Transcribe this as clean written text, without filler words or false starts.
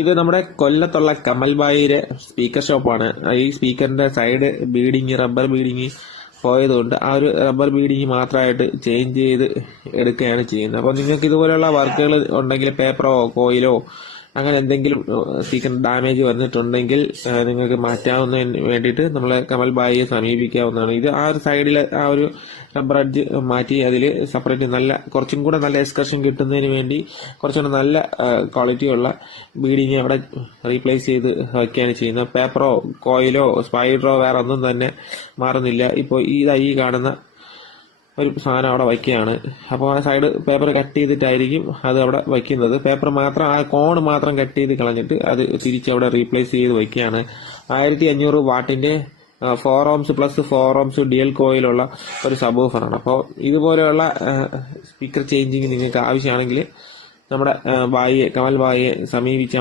ഇത് നമ്മുടെ കൊല്ലത്തുള്ള കമൽ ബായിയുടെ സ്പീക്കർ ഷോപ്പാണ്. ഈ സ്പീക്കറിന്റെ സൈഡ് ബീഡിങ്, റബ്ബർ ബീഡിങ് പോയതുകൊണ്ട് ആ ഒരു റബ്ബർ ബീഡിങ് മാത്രമായിട്ട് ചേഞ്ച് ചെയ്ത് എടുക്കുകയാണ് ചെയ്യുന്നത്. അപ്പോൾ നിങ്ങൾക്ക് ഇതുപോലെയുള്ള വർക്കുകൾ ഉണ്ടെങ്കിൽ, പേപ്പറോ കോയിലോ അങ്ങനെ എന്തെങ്കിലും സ്പീക്കർ ഡാമേജ് വന്നിട്ടുണ്ടെങ്കിൽ നിങ്ങൾക്ക് മാറ്റാവുന്നതിന് വേണ്ടിയിട്ട് നമ്മളെ കമൽ ബായിയെ സമീപിക്കാവുന്നതാണ്. ഇത് ആ ഒരു സൈഡിലെ ആ ഒരു റബ്ബർ അഡ്ജ് മാറ്റി അതിൽ സെപ്പറേറ്റ് കുറച്ചും കൂടെ നല്ല എക്സ്കർഷൻ കിട്ടുന്നതിന് വേണ്ടി കുറച്ചുകൂടെ നല്ല ക്വാളിറ്റിയുള്ള ബീഡിങ് അവിടെ റീപ്ലേസ് ചെയ്ത് വയ്ക്കുകയാണ് ചെയ്യുന്നത്. പേപ്പറോ കോയിലോ സ്പൈഡറോ വേറെ ഒന്നും തന്നെ മാറുന്നില്ല. ഇപ്പോൾ ഈ കാണുന്ന ഒരു സാധനം അവിടെ വയ്ക്കുകയാണ്. അപ്പോൾ ആ സൈഡ് പേപ്പർ കട്ട് ചെയ്തിട്ടായിരിക്കും അത് അവിടെ വയ്ക്കുന്നത്. പേപ്പർ മാത്രം, ആ കോണ് മാത്രം കട്ട് ചെയ്ത് കളഞ്ഞിട്ട് അത് തിരിച്ചവിടെ റീപ്ലേസ് ചെയ്ത് വയ്ക്കുകയാണ്. 1500 വാട്ടിന്റെ 4 ohms പ്ലസ് 4 ohms ഡ്യുവൽ കോയിലുള്ള ഒരു സബ്വൂഫറാണ്. അപ്പോൾ ഇതുപോലെയുള്ള സ്പീക്കർ ചേഞ്ചിങ് നിങ്ങൾക്ക് ആവശ്യമാണെങ്കിൽ നമ്മുടെ കമൽ ബായിയെ സമീപിച്ചാൽ